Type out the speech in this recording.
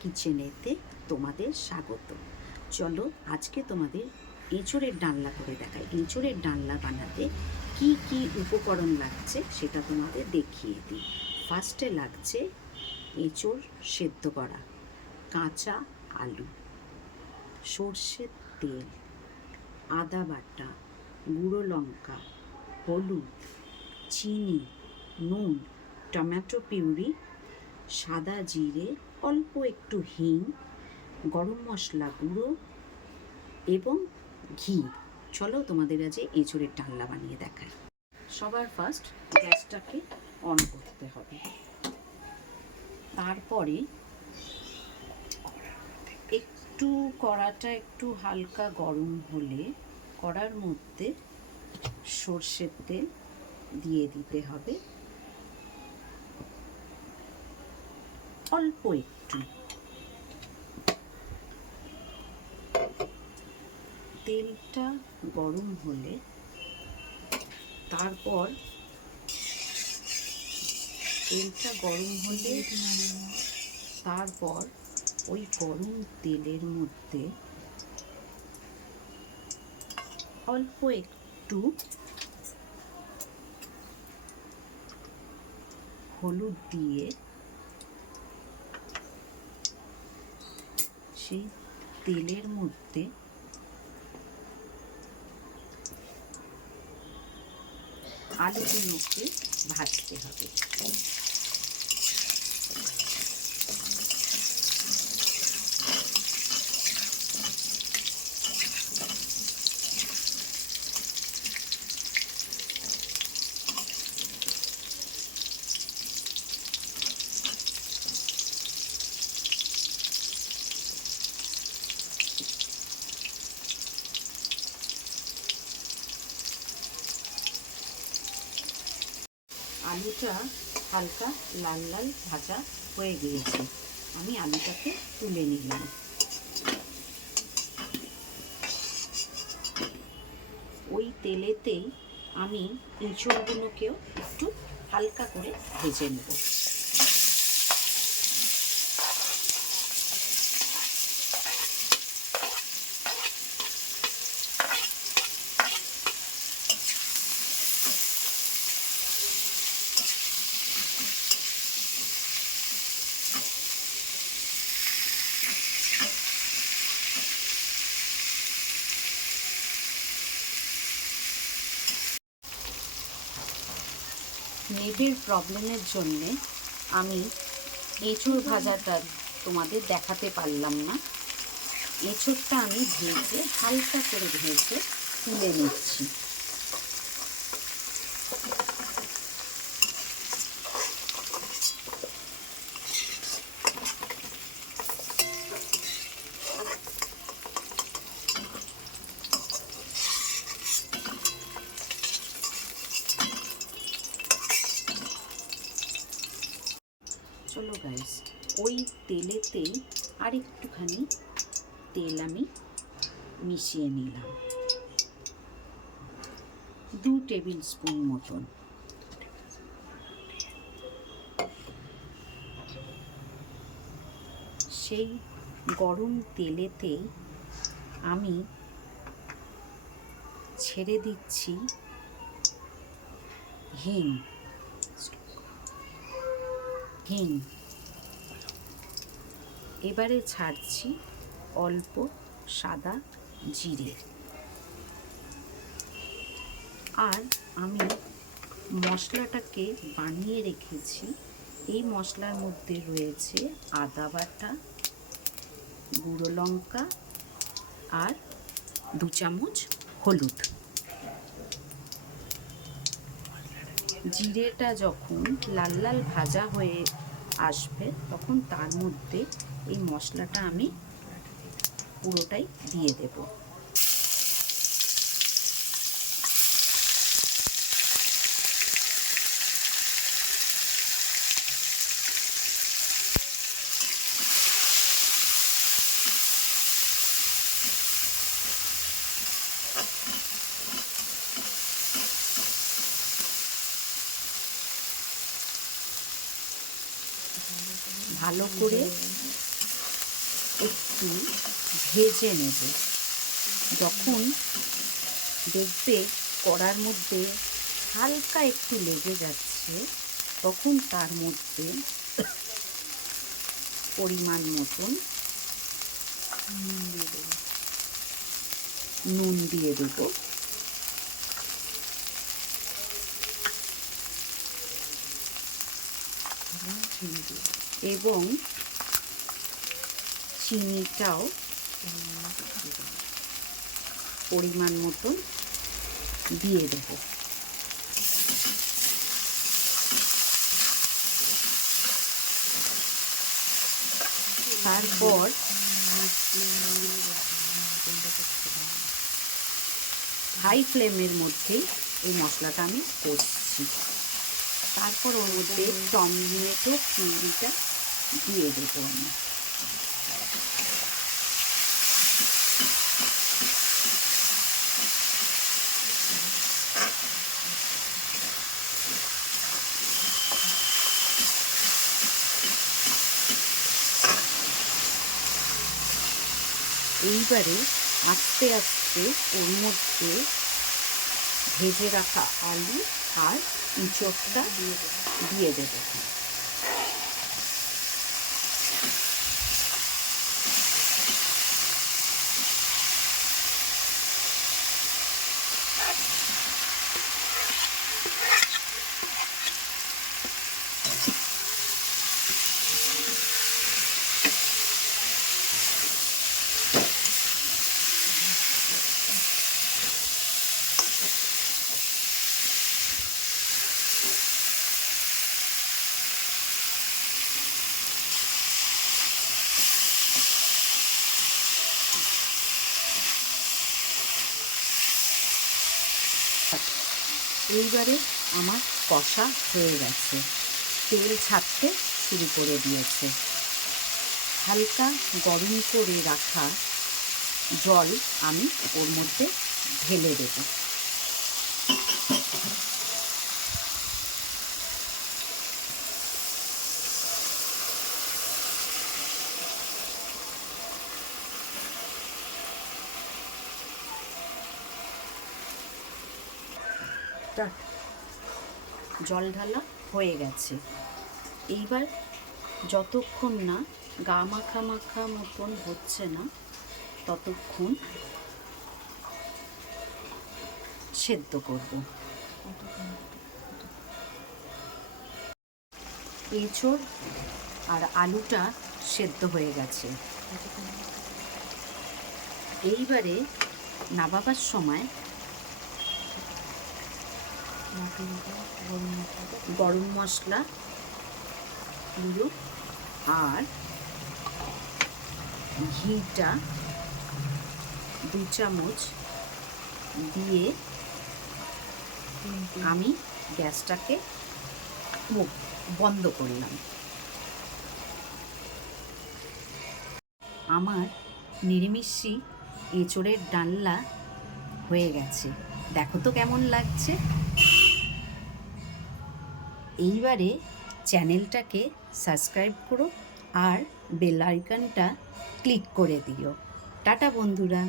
কিচেনেতে তোমাদের স্বাগত। চলো আজকে তোমাদের এঁচোড়ের ডালনা করে দেখাই। এঁচোড়ের ডালনা বানাতে কি কি উপকরণ লাগছে সেটা তোমাদের দেখিয়ে দিই। ফার্স্টে লাগছে এঁচোড় সেদ্ধ করা, কাঁচা আলু, সর্ষের তেল, আদা বাটা, গুঁড়ো লঙ্কা, হলুদ, চিনি, নুন, টমেটো পিউরি, সাদা জিরে, অল্প একটু হিং, গরম মশলা গুঁড়ো এবং ঘি। চলো তোমাদের আজ এঁচোড়ের ডালনা বানিয়ে দেখাই। সবার ফার্স্ট গ্যাসটাকে অন করতে হবে। তারপরে একটু কড়াটা একটু হালকা গরম হলে কড়ার মধ্যে সর্ষের তেল দিয়ে দিতে হবে, অল্প একটু। তেলটা গরম হলে তারপর ওই গরম তেলের মধ্যে অল্প একটু হলুদ দিয়ে সেই তেলের মধ্যে আলুগুলোকে ভাজতে হবে। আলুটা হালকা লাল লাল ভাজা হয়ে গিয়েছে, আমি আলুটাকে তুলে নিলাম। ওই তেলেতেই আমি এঁচোড়গুলোকেও একটু হালকা করে ভেজে নেব। নেভের প্রবলেমের জন্যে আমি এঁচোড় ভাজাটা তোমাদের দেখাতে পারলাম না। এঁচোড়টা আমি ভেজে হালকা করে ভেজে তুলে নিচ্ছি। চলো গাইস, ওই তেলেতেই আর একটুখানি তেল আমি মিশিয়ে নিলাম, 2 টেবিল স্পুন মতন। সেই গরম তেলেতেই আমি ছেড়ে দিচ্ছি হিং। এবারে ছাড়ছি অল্প সাদা জিরে। আর আমি মশলাটাকে বানিয়ে রেখেছি। এই মশলার মধ্যে রয়েছে আদা বাটা, গুঁড়ো লঙ্কা আর 2 চামচ হলুদ। জিরেটা যখন লাল লাল ভাজা হয়ে আসবে তখন তার মধ্যে এই মশলাটা আমি পুরোটাই দিয়ে দেব। ভালো করে একটু ভেজে নেব। যখন দেখবে কড়ার মধ্যে হালকা একটু লেগে যাচ্ছে, তখন তার মধ্যে পরিমাণ মতন নুন দিয়ে দেব। এবং চিনিটাও পরিমাণ মতন দিয়ে দেব। তারপর হাই ফ্লেমের মধ্যেই এই মশলাটা আমি কষছি। তারপর ওর মধ্যে টমেটো পিউরিটা দিয়ে দেবো আমি। এইবারে আস্তে আস্তে ওর মধ্যে ভেজে রাখা আলু আর ইঁচড়টা দিয়ে দেব। এইবারে আমার কষা হয়ে গেছে, তেল ছাড়তে শুরু করে দিয়েছে। হালকা গরম করে রাখা জল আমি ওর মধ্যে ঢেলে দেব। জল ঢালা হয়ে গেছে। এইবার যতক্ষণ না গা মাখা মাখা মতন হচ্ছে না, ততক্ষণ সেদ্ধ করব। এঁচোড় আর আলুটা সেদ্ধ হয়ে গেছে। এইবারে নামাবার সময় গরম মশলা গুঁড়ো আর ঘিটা 2 চামচ দিয়ে আমি গ্যাসটাকে বন্ধ করলাম। আমার নিরামিষি এঁচোড়ের ডালনা হয়ে গেছে। দেখো তো কেমন লাগছে। এইবারে চ্যানেলটাকে সাবস্ক্রাইব করো আর বেল আইকনটা ক্লিক করে দিও। টাটা বন্ধুরা।